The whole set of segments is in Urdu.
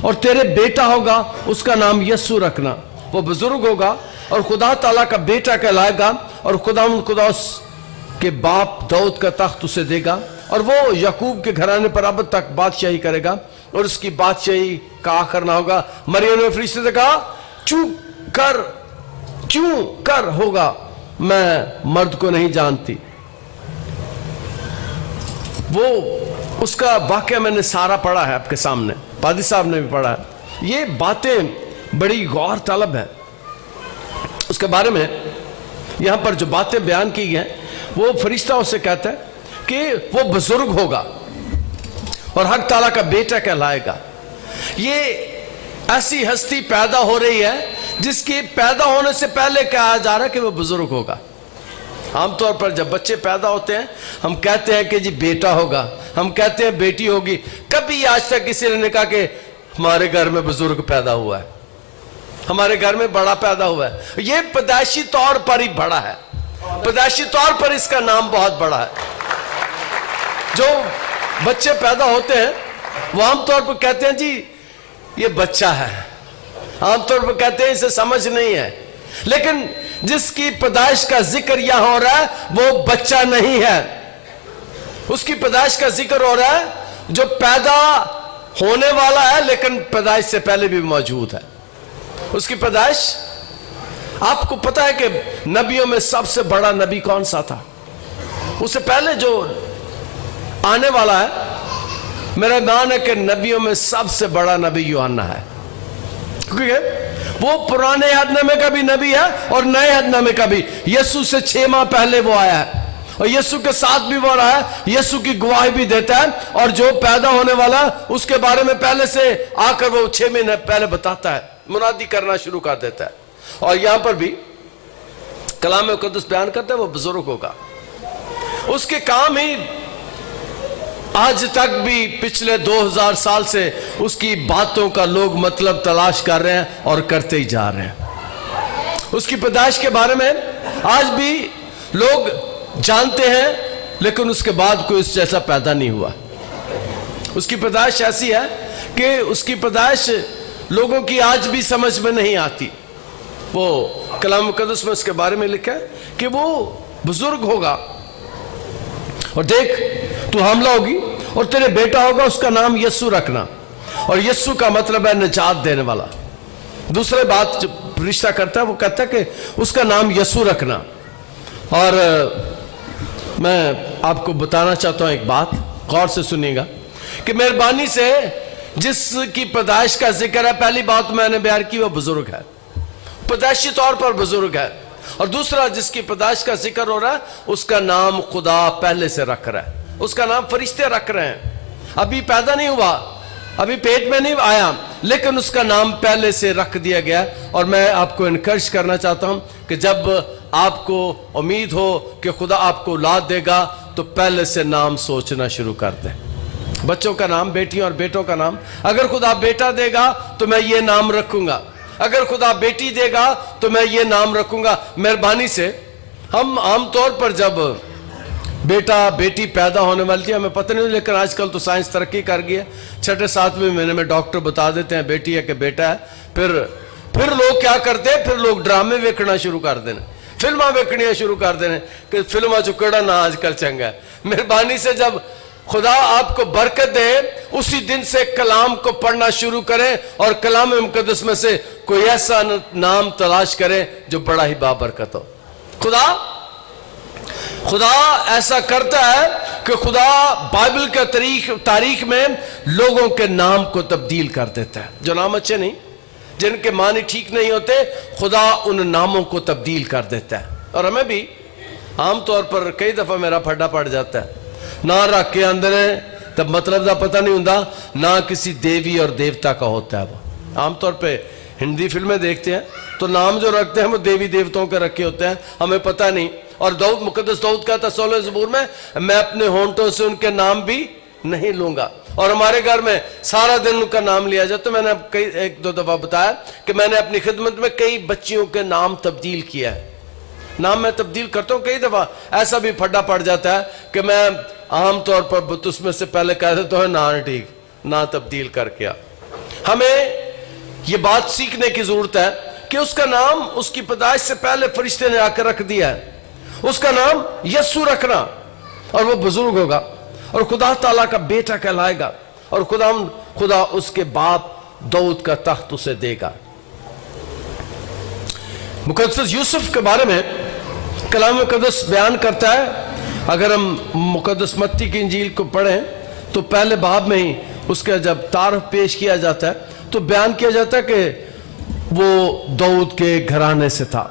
اور تیرے بیٹا ہوگا اس کا نام یسوع رکھنا. وہ بزرگ ہوگا اور خدا تعالیٰ کا بیٹا کہلائے گا اور خدا کے باپ داؤد کا تخت اسے دے گا اور وہ یعقوب کے گھرانے پر اب تک بادشاہی کرے گا اور اس کی بادشاہی کا آخر نہ ہوگا. مریم نے فرشتے سے کہا کیوں کر ہوگا میں مرد کو نہیں جانتی. وہ اس کا واقعہ میں نے سارا پڑھا ہے آپ کے سامنے, پادری صاحب نے بھی پڑھا ہے. یہ باتیں بڑی غور طلب ہیں. اس کے بارے میں یہاں پر جو باتیں بیان کی ہیں وہ فرشتہ اسے کہتا ہے کہ وہ بزرگ ہوگا اور حق تعالیٰ کا بیٹا کہلائے گا. یہ ایسی ہستی پیدا ہو رہی ہے جس کی پیدا ہونے سے پہلے کہا جا رہا ہے کہ وہ بزرگ ہوگا. عام طور پر جب بچے پیدا ہوتے ہیں ہم کہتے ہیں کہ جی بیٹا ہوگا, ہم کہتے ہیں بیٹی ہوگی. کبھی آج تک کسی نے کہا کہ ہمارے گھر میں بزرگ پیدا ہوا ہے, ہمارے گھر میں بڑا پیدا ہوا ہے. یہ پیدائشی طور پر ہی بڑا ہے, پیدائشی طور پر اس کا نام بہت بڑا ہے. جو بچے پیدا ہوتے ہیں وہ عام طور پر کہتے ہیں جی یہ بچہ ہے, عام طور پر کہتے ہیں اسے سمجھ نہیں ہے. لیکن جس کی پیدائش کا ذکر یہاں ہو رہا ہے وہ بچہ نہیں ہے, اس کی پیدائش کا ذکر ہو رہا ہے جو پیدا ہونے والا ہے لیکن پیدائش سے پہلے بھی موجود ہے. اس کی پیدائش, آپ کو پتا ہے کہ نبیوں میں سب سے بڑا نبی کون سا تھا؟ اس سے پہلے جو آنے والا ہے, میرا ایمان ہے کہ نبیوں میں سب سے بڑا نبی یوحنا ہے, کیونکہ وہ پرانے عہد نامے کا بھی نبی ہے اور نئے عہد نامے کا بھی. یسوع سے 6 ماہ پہلے وہ آیا ہے اور یسوع کے ساتھ بھی وہ رہا ہے, یسوع کی گواہی بھی دیتا ہے اور جو پیدا ہونے والا اس کے بارے میں پہلے سے آ کر وہ 6 مہینے پہلے بتاتا ہے, منادی کرنا شروع کر دیتا ہے. اور یہاں پر بھی کلام مقدس بیان کرتا ہے وہ بزرگ ہوگا. اس کے کام ہی آج تک بھی پچھلے 2000 سال سے اس کی باتوں کا لوگ مطلب تلاش کر رہے ہیں اور کرتے ہی جا رہے ہیں. اس کی پیدائش کے بارے میں آج بھی لوگ جانتے ہیں لیکن اس کے بعد کوئی اس جیسا پیدا نہیں ہوا. اس کی پیدائش ایسی ہے کہ اس کی پیدائش لوگوں کی آج بھی سمجھ میں نہیں آتی. وہ کلام مقدس میں اس کے بارے میں لکھا ہے کہ وہ بزرگ ہوگا اور دیکھ تو حاملہ ہوگی اور تیرے بیٹا ہوگا, اس کا نام یسوع رکھنا. اور یسوع کا مطلب ہے نجات دینے والا. دوسرے بات جو رشتہ کرتا ہے وہ کہتا ہے کہ اس کا نام یسوع رکھنا. اور میں آپ کو بتانا چاہتا ہوں ایک بات, غور سے سنیے گا کہ مہربانی سے جس کی پیدائش کا ذکر ہے, پہلی بات میں نے بیان کی وہ بزرگ ہے, پیدائشی طور پر بزرگ ہے. اور دوسرا جس کی پیدائش کا ذکر ہو رہا ہے اس کا نام خدا پہلے سے رکھ رہا ہے, اس کا نام فرشتے رکھ رہے ہیں. ابھی پیدا نہیں ہوا, ابھی پیٹ میں نہیں آیا, لیکن اس کا نام پہلے سے رکھ دیا گیا. اور میں آپ کو انکریج کرنا چاہتا ہوں کہ جب آپ کو امید ہو کہ خدا آپ کو اولاد دے گا تو پہلے سے نام سوچنا شروع کر دیں. بچوں کا نام, بیٹیوں اور بیٹوں کا نام. اگر خدا بیٹا دے گا تو میں یہ نام رکھوں گا, اگر خدا بیٹی دے گا تو میں یہ نام رکھوں گا. مہربانی سے ہم عام طور پر جب بیٹا بیٹی پیدا ہونے والی تھی ہمیں پتہ نہیں, لیکن آج کل تو سائنس ترقی کر گئی ہے, 6-7ویں مہینے میں ڈاکٹر بتا دیتے ہیں بیٹی ہے کہ بیٹا ہے. پھر لوگ کیا کرتے ہیں, پھر لوگ ڈرامے ویکھنا شروع کر دینے, فلماں ویکھنیاں شروع کر دینے کہ فلماں جو کڑا نہ آج کل چنگا ہے. مہربانی سے جب خدا آپ کو برکت دے اسی دن سے کلام کو پڑھنا شروع کریں اور کلام مقدس میں سے کوئی ایسا نام تلاش کریں جو بڑا ہی بابرکت ہو. خدا ایسا کرتا ہے کہ خدا بائبل کے تاریخ میں لوگوں کے نام کو تبدیل کر دیتا ہے. جو نام اچھے نہیں, جن کے معنی ٹھیک نہیں ہوتے, خدا ان ناموں کو تبدیل کر دیتا ہے. اور ہمیں بھی عام طور پر کئی دفعہ میرا پھڈا پڑ جاتا ہے, نہ رکھ کے اندر ہے تب مطلب دا پتہ نہیں ہوتا, نہ کسی دیوی اور دیوتا کا ہوتا ہے. وہ عام طور پہ ہندی فلمیں دیکھتے ہیں تو نام جو رکھتے ہیں وہ دیوی دیوتاؤں کے رکھے ہوتے ہیں, ہمیں پتہ نہیں. اور مقدس داؤد کہتا 16 زبور میں اپنے ہونٹوں سے ان کے نام بھی نہیں لوں گا. اور ہمارے گھر میں سارا دن ان کا نام لیا جاتا. میں نے ایک دو دفعہ بتایا کہ میں نے اپنی خدمت میں کئی بچیوں کے نام تبدیل کیا ہے. نام میں تبدیل کرتا ہوں, کئی دفعہ ایسا بھی پھڈا پڑ جاتا ہے کہ میں عام طور پر اس میں سے پہلے کہہ دیتا ہوں نہ ٹھیک, نہ تبدیل کر کے. ہمیں یہ بات سیکھنے کی ضرورت ہے کہ اس کا نام اس کی پیدائش سے پہلے فرشتے نے آ کر رکھ دیا ہے. اس کا نام یسوع رکھنا, اور وہ بزرگ ہوگا اور خدا تعالیٰ کا بیٹا کہلائے گا, اور خدا اس کے باپ داؤد کا تخت اسے دے گا. مقدس یوسف کے بارے میں کلام مقدس بیان کرتا ہے. اگر ہم مقدس متی کی انجیل کو پڑھیں تو پہلے باب میں ہی اس کا جب تعارف پیش کیا جاتا ہے تو بیان کیا جاتا ہے کہ وہ داؤد کے گھرانے سے تھا,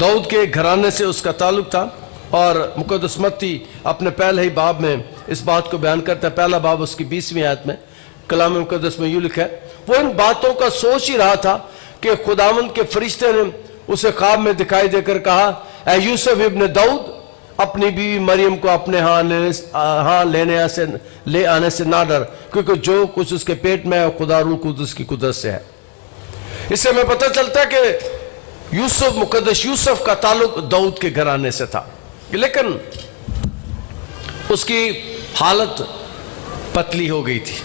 داؤد کے گھرانے سے اس کا تعلق تھا. اور مقدس متی اپنے پہلے ہی باب میں اس بات کو بیان کرتا ہے. پہلا باب اس کی 20ویں آیت میں کلام مقدس میں یوں لکھا ہے, وہ ان باتوں کا سوچ ہی رہا تھا کہ خداوند کے فرشتے نے اسے خواب میں دکھائی دے کر کہا, اے یوسف ابن داؤد, اپنی بیوی مریم کو اپنے ہاں لے آنے سے نہ ڈر, کیونکہ جو کچھ اس کے پیٹ میں ہے خدا روح القدس کی قدرت سے ہے. اس سے ہمیں پتہ چلتا ہے کہ مقدس یوسف کا تعلق داؤد کے گھرانے سے تھا, لیکن اس کی حالت پتلی ہو گئی تھی.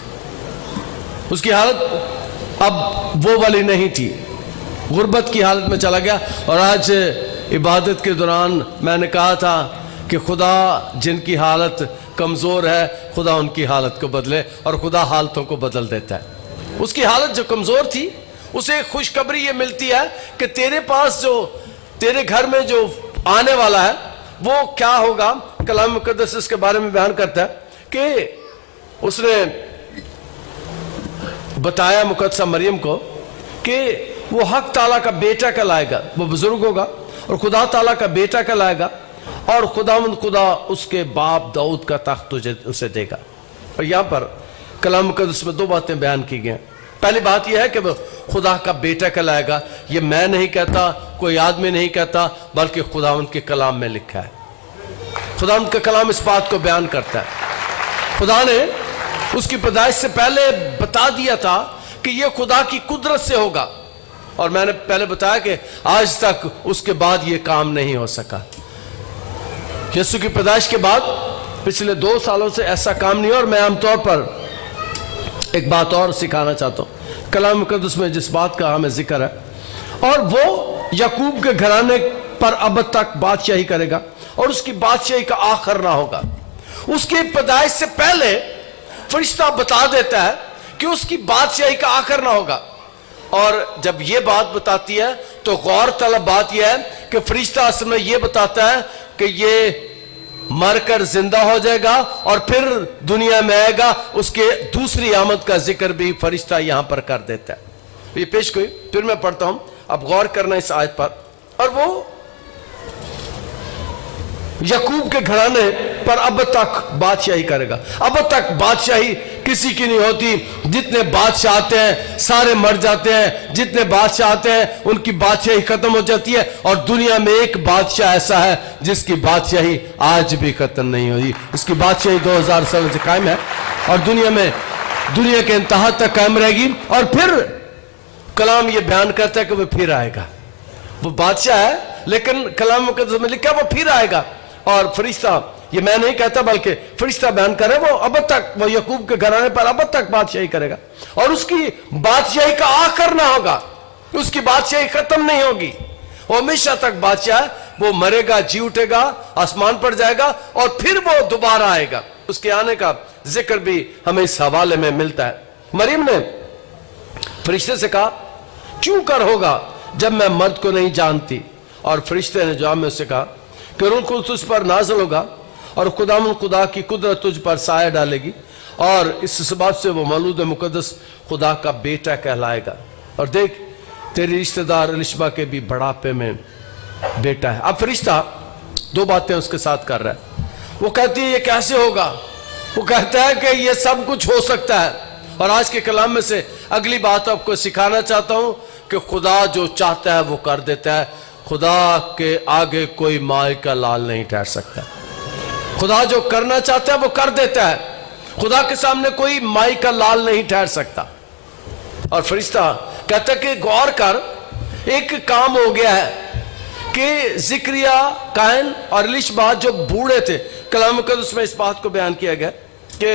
اس کی حالت اب وہ والی نہیں تھی, غربت کی حالت میں چلا گیا. اور آج عبادت کے دوران میں نے کہا تھا کہ خدا جن کی حالت کمزور ہے خدا ان کی حالت کو بدلے, اور خدا حالتوں کو بدل دیتا ہے. اس کی حالت جو کمزور تھی اسے خوشخبری یہ ملتی ہے کہ تیرے پاس جو تیرے گھر میں جو آنے والا ہے وہ کیا ہوگا. کلام مقدس اس کے بارے میں بیان کرتا ہے کہ اس نے بتایا مقدسہ مریم کو کہ وہ حق تعالیٰ کا بیٹا کہلائے گا, وہ بزرگ ہوگا اور خدا تعالیٰ کا بیٹا کہلائے گا, اور خدا اس کے باپ داؤد کا تخت اسے دے گا. اور یہاں پر کلام مقدس میں 2 باتیں بیان کی گئی ہیں. پہلی بات یہ ہے کہ وہ خدا کا بیٹا کہلائے گا. یہ میں نہیں کہتا, کوئی آدمی نہیں کہتا, بلکہ خداوند کے کلام میں لکھا ہے. خداوند کا کلام اس بات کو بیان کرتا ہے. خدا نے اس کی پیدائش سے پہلے بتا دیا تھا کہ یہ خدا کی قدرت سے ہوگا, اور میں نے پہلے بتایا کہ آج تک اس کے بعد یہ کام نہیں ہو سکا. یسوع کی پیدائش کے بعد پچھلے 2 سالوں سے ایسا کام نہیں ہوا. اور میں عام طور پر ایک بات اور سکھانا چاہتا ہوں. کلام مقدس میں جس بات کا ہمیں ذکر ہے, اور وہ یعقوب کے گھرانے پر اب تک بادشاہی کرے گا, اور اس کی بادشاہی کا آخر نہ ہوگا. اس کی پیدائش سے پہلے فرشتہ بتا دیتا ہے کہ اس کی بادشاہی کا آخر نہ ہوگا. اور جب یہ بات بتاتی ہے تو غور طلب بات یہ ہے کہ فرشتہ اصل میں یہ بتاتا ہے کہ یہ مر کر زندہ ہو جائے گا اور پھر دنیا میں آئے گا. اس کے دوسری آمد کا ذکر بھی فرشتہ یہاں پر کر دیتا ہے. یہ پیش گئی, پھر میں پڑھتا ہوں, اب غور کرنا اس آیت پر. اور وہ یعقوب کے گھرانے پر اب تک بادشاہی کرے گا. اب تک بادشاہی کسی کی نہیں ہوتی. جتنے بادشاہ آتے ہیں سارے مر جاتے ہیں, جتنے بادشاہ آتے ہیں ان کی بادشاہی ختم ہو جاتی ہے, اور دنیا میں ایک بادشاہ ایسا ہے جس کی بادشاہی آج بھی ختم نہیں ہوئی. اس کی بادشاہی 2000 سال سے قائم ہے, اور دنیا کے انتہا تک قائم رہے گی. اور پھر کلام یہ بیان کرتا ہے کہ وہ پھر آئے گا. وہ بادشاہ ہے لیکن کلام مقدس میں لکھا وہ پھر آئے گا. اور فرشتہ, یہ میں نہیں کہتا بلکہ فرشتہ بیان کرے, وہ اب تک, وہ یعقوب کے گھرانے پر اب تک بادشاہی کرے گا, اور اس کی بادشاہی کا آخر نہ ہوگا. اس کی بادشاہی ختم نہیں ہوگی, وہ ہمیشہ تک بادشاہ ہے. وہ مرے گا, جی اٹھے گا, آسمان پر جائے گا, اور پھر وہ دوبارہ آئے گا. اس کے آنے کا ذکر بھی ہمیں اس حوالے میں ملتا ہے. مریم نے فرشتے سے کہا, کیوں کر ہوگا جب میں مرد کو نہیں جانتی؟ اور فرشتے نے جواب میں اس سے کہا کہ روح القدس تجھ پر نازل ہوگا, اور خدا کی قدرت تجھ پر سایہ ڈالے گی, اور اس سبب سے وہ مولود مقدس خدا کا بیٹا کہلائے گا. اور دیکھ تیری رشتہ دار الشبہ کے بھی بڑھاپے میں بیٹا ہے. اب فرشتہ 2 باتیں اس کے ساتھ کر رہا ہے. وہ کہتی ہے یہ کیسے ہوگا؟ وہ کہتا ہے کہ یہ سب کچھ ہو سکتا ہے. اور آج کے کلام میں سے اگلی بات آپ کو سکھانا چاہتا ہوں کہ خدا جو چاہتا ہے وہ کر دیتا ہے. خدا کے آگے کوئی مائی کا لال نہیں ٹھہر سکتا. خدا جو کرنا چاہتا ہے وہ کر دیتا ہے. خدا کے سامنے کوئی مائی کا لال نہیں ٹھہر سکتا. اور فرشتہ کہتا ہے کہ غور کر, ایک کام ہو گیا ہے کہ زکریا, کاہن اور الشبہ جو بوڑھے تھے, کلام مقدس میں اس بات کو بیان کیا گیا کہ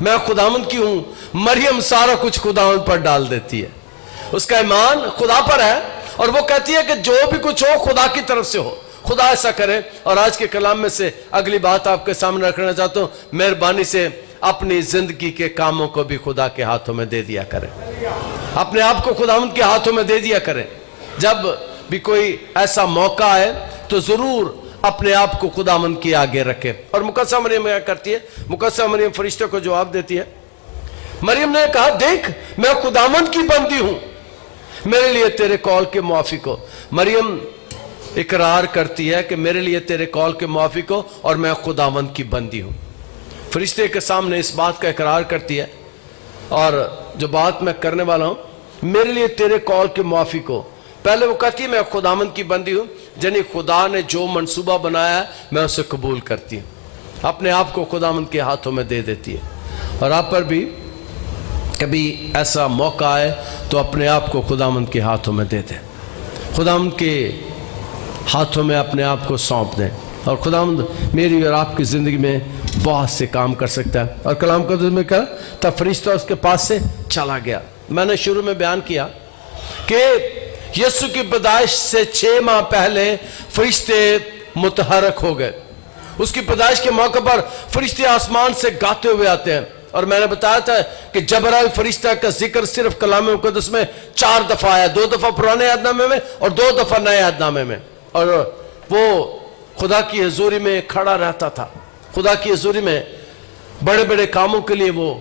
میں خداوند کی ہوں. مریم سارا کچھ خداوند پر ڈال دیتی ہے. اس کا ایمان خدا پر ہے اور وہ کہتی ہے کہ جو بھی کچھ ہو خدا کی طرف سے ہو. خدا ایسا کرے. اور آج کے کلام میں سے اگلی بات آپ کے سامنے رکھنا چاہتا ہوں. مہربانی سے اپنی زندگی کے کاموں کو بھی خدا کے ہاتھوں میں دے دیا کریں. اپنے آپ کو خداوند کے ہاتھوں میں دے دیا کریں. جب بھی کوئی ایسا موقع ہے تو ضرور اپنے آپ کو خداوند کے آگے رکھے. اور مقدسہ مریم کیا کرتی ہے؟ مقدسہ مریم فرشتے کو جواب دیتی ہے. مریم نے کہا دیکھ میں خداوند کی بندی ہوں, میرے لیے تیرے قول کے موافق ہو. مریم اقرار کرتی ہے کہ میرے لیے تیرے قول کے موافق ہو اور میں خداوند کی بندی ہوں. فرشتے کے سامنے اس بات کا اقرار کرتی ہے اور جو بات میں کرنے والا ہوں میرے لیے تیرے قول کے موافق ہو. پہلے وہ کہتی ہے میں خداوند کی بندی ہوں, یعنی خدا نے جو منصوبہ بنایا ہے میں اسے قبول کرتی ہوں. اپنے آپ کو خداوند کے ہاتھوں میں دے دیتی ہے. اور آپ پر بھی کبھی ایسا موقع آئے تو اپنے آپ کو خداوند کے ہاتھوں میں دے دیں. خداوند کے ہاتھوں میں اپنے آپ کو سونپ دیں اور خداوند میری اور آپ کی زندگی میں بہت سے کام کر سکتا ہے. اور کلام قدس میں کہا تب فرشتہ اس کے پاس سے چلا گیا. میں نے شروع میں بیان کیا کہ یسوع کی پیدائش سے 6 ماہ پہلے فرشتے متحرک ہو گئے. اس کی پیدائش کے موقع پر فرشتے آسمان سے گاتے ہوئے آتے ہیں. اور میں نے بتایا تھا کہ جبرائیل فرشتہ کا ذکر صرف کلام مقدس میں 4 دفعہ آیا, 2 دفعہ پرانے عہد نامے میں اور 2 دفعہ نئے عہد نامے میں. اور وہ خدا کی حضوری میں کھڑا رہتا تھا. خدا کی حضوری میں بڑے بڑے کاموں کے لیے وہ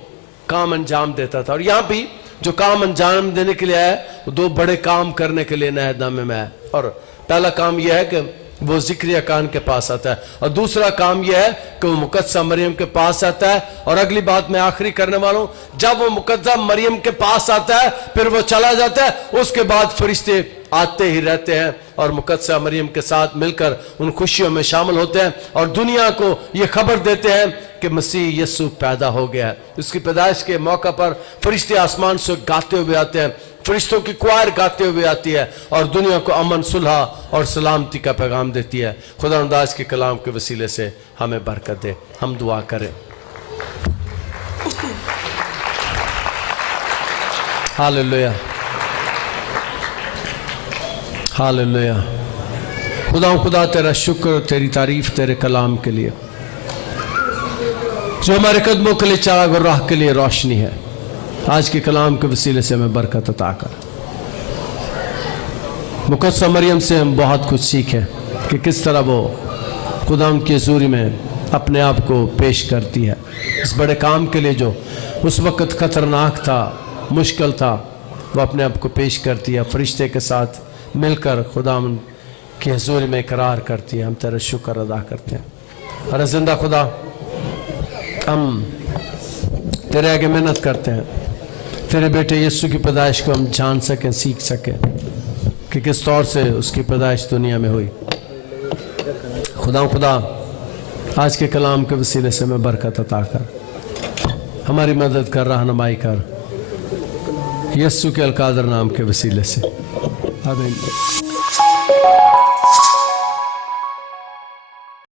کام انجام دیتا تھا. اور یہاں بھی جو کام انجام دینے کے لیے آیا وہ 2 بڑے کام کرنے کے لیے نئے عہد نامے میں آیا. اور پہلا کام یہ ہے کہ وہ زکریا کان کے پاس آتا ہے اور دوسرا کام یہ ہے کہ وہ مقدسہ مریم کے پاس آتا ہے. اور اگلی بات میں آخری کرنے والا ہوں, جب وہ مقدسہ مریم کے پاس آتا ہے پھر وہ چلا جاتا ہے. اس کے بعد فرشتے آتے ہی رہتے ہیں اور مقدسہ مریم کے ساتھ مل کر ان خوشیوں میں شامل ہوتے ہیں اور دنیا کو یہ خبر دیتے ہیں کہ مسیح یسوع پیدا ہو گیا ہے. اس کی پیدائش کے موقع پر فرشتے آسمان سے گاتے ہوئے آتے ہیں, فرشتوں کی کوائر گاتے ہوئے آتی ہے اور دنیا کو امن, صلح اور سلامتی کا پیغام دیتی ہے. خداوند آج کے کلام کے وسیلے سے ہمیں برکت دے. ہم دعا کریں. Hallelujah, hallelujah. خدا تیرا شکر, تیری تعریف تیرے کلام کے لیے جو ہمارے قدموں کے لیے چراغ اور راہ کے لیے روشنی ہے. آج کے کلام کے وسیلے سے ہمیں برکت عطا کر. مقدسہ مریم سے ہم بہت کچھ سیکھیں کہ کس طرح وہ خداوند کی حضوری میں اپنے آپ کو پیش کرتی ہے اس بڑے کام کے لیے جو اس وقت خطرناک تھا, مشکل تھا. وہ اپنے آپ کو پیش کرتی ہے, فرشتے کے ساتھ مل کر خداوند کی حضوری میں اقرار کرتی ہے. ہم تیرا شکر ادا کرتے ہیں. اور زندہ خدا ہم تیرے آگے محنت کرتے ہیں تیرے بیٹے یسوع کی پیدائش کو ہم جان سکیں, سیکھ سکیں کہ کس طور سے اس کی پیدائش دنیا میں ہوئی. خدا آج کے کلام کے وسیلے سے ہمیں برکت عطا کر, ہماری مدد کر, رہنمائی کر, یسوع کے القادر نام کے وسیلے سے. آمین.